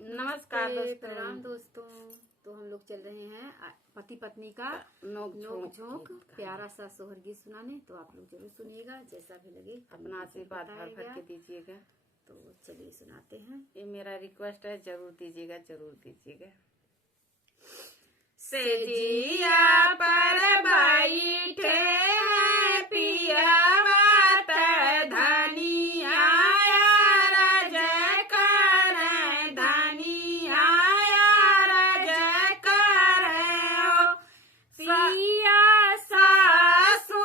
नमस्कार दोस्तों। प्रणाम दोस्तों। तो हम लोग चल रहे हैं पति पत्नी का नोक झोंक प्यारा सा सोहर गीत सुनाने। तो आप लोग जरूर सुनिएगा, जैसा भी लगे अपना आशीर्वाद भर भर के दीजिएगा। तो चलिए सुनाते हैं। ये मेरा रिक्वेस्ट है, जरूर दीजिएगा, जरूर दीजिएगा। सेजिया पर बैठे हैं पियावा धनिया रज कर धनिया रज कर सिया सासू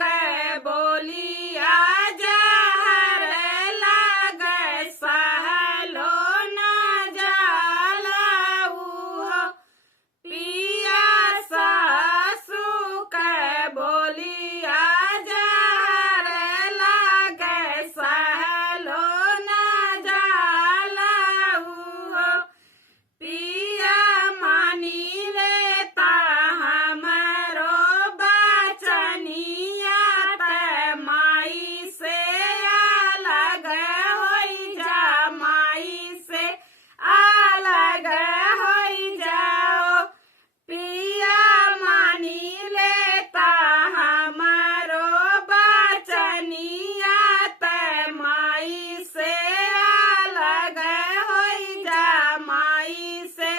के बोलिया जहर लग सहलो न जालाऊ पिया सासू के बोलिया जहर लगे सहलो न जालाऊ पिया मानी लेता हमरो बचनिया ते माई से अलग होई जा, माई से अलग होई जाओ पिया मानी लेता हमारो बचनिया ते माई से अलग होई जा, माई से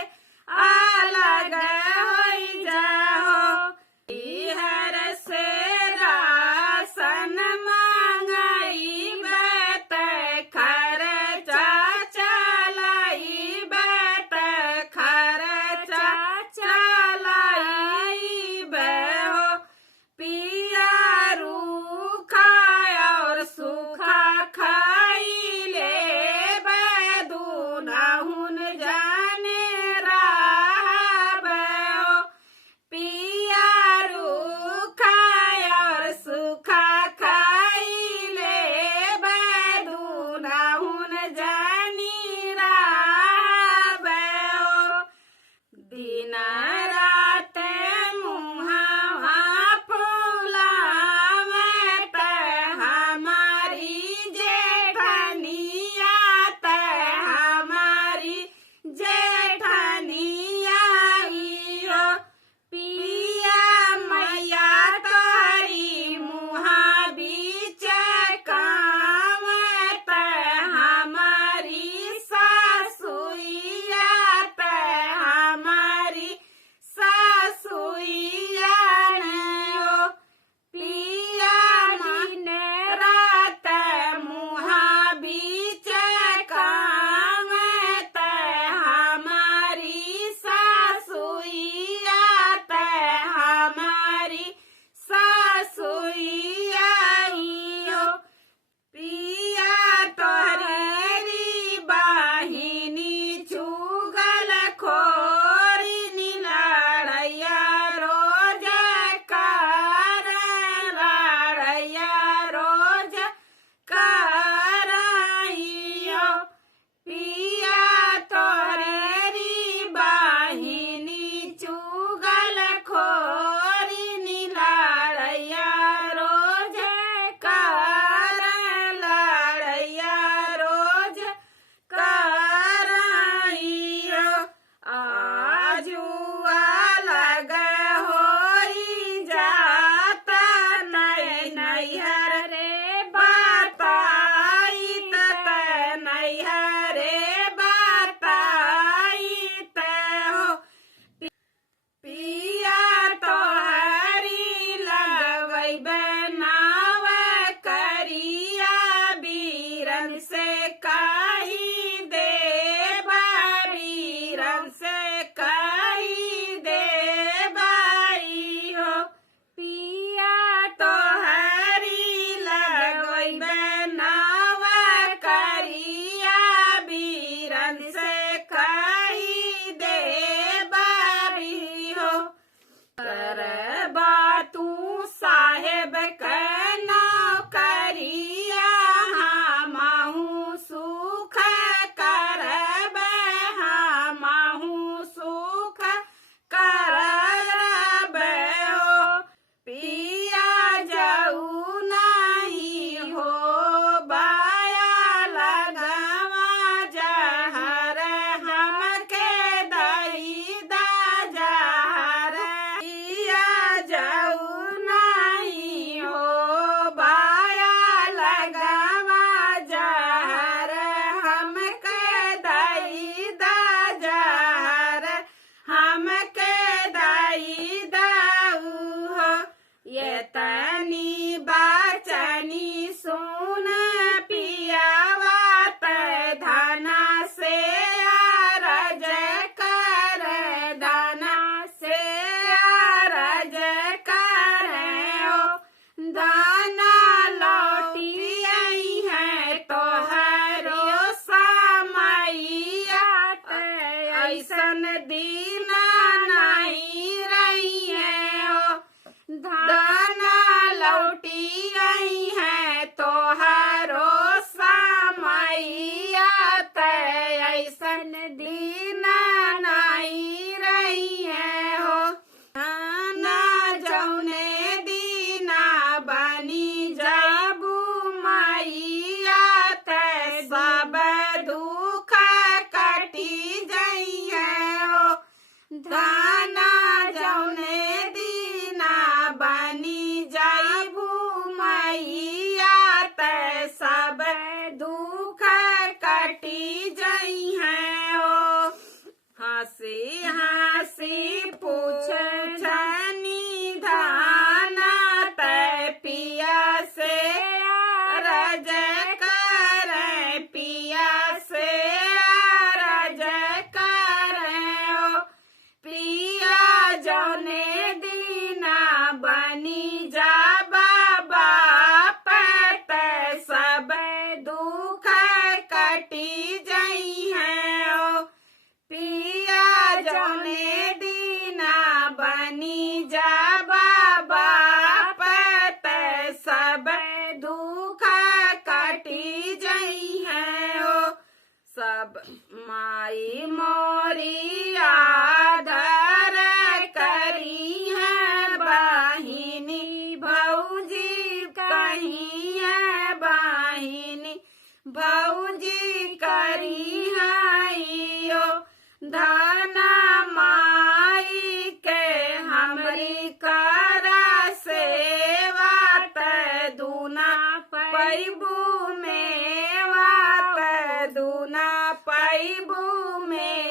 अलग होई जाओ। हर से रासन मांगई बेट खर्चा चलाई बेट खर्चा चलाई बेहो पिया रूखा और सूखा खाई ले दूनहुन जाने रहा बेहो पिया रूखा और सूखा खाई ले दूनहुन जानी रहा बेहो दिन रात मुहावा फुलावत हमारी जेठनिया ते हमारी ऐसन दीना नहीं रही है हो दाना लौटी आई है तोहारो समैया तय ऐसन दीना नहीं रही है हो ना जौने दीना बनी जाबू मैया तय सब दुख कटी जई है हो दाना जौने दीना बनी जाबू मैया तय सब दुख कटी जई है हो हंसी हंसी पूछ छनी धाना तय पिया से रज कर पिया से रज कर पिया जौने दीना बनी जा बाबा तय सब दुख कटी जई है ओ पिया जौने दीना बनी जा बाबा तय सब दुख कटी जई है ओ सब माई मोरी आदर करी है बहिनी भौजी कहीं है बहिनी भौजी करी है धाना माई के हमरी करा सेवा तय दूना पैबू मेवा तय दूना पैबू में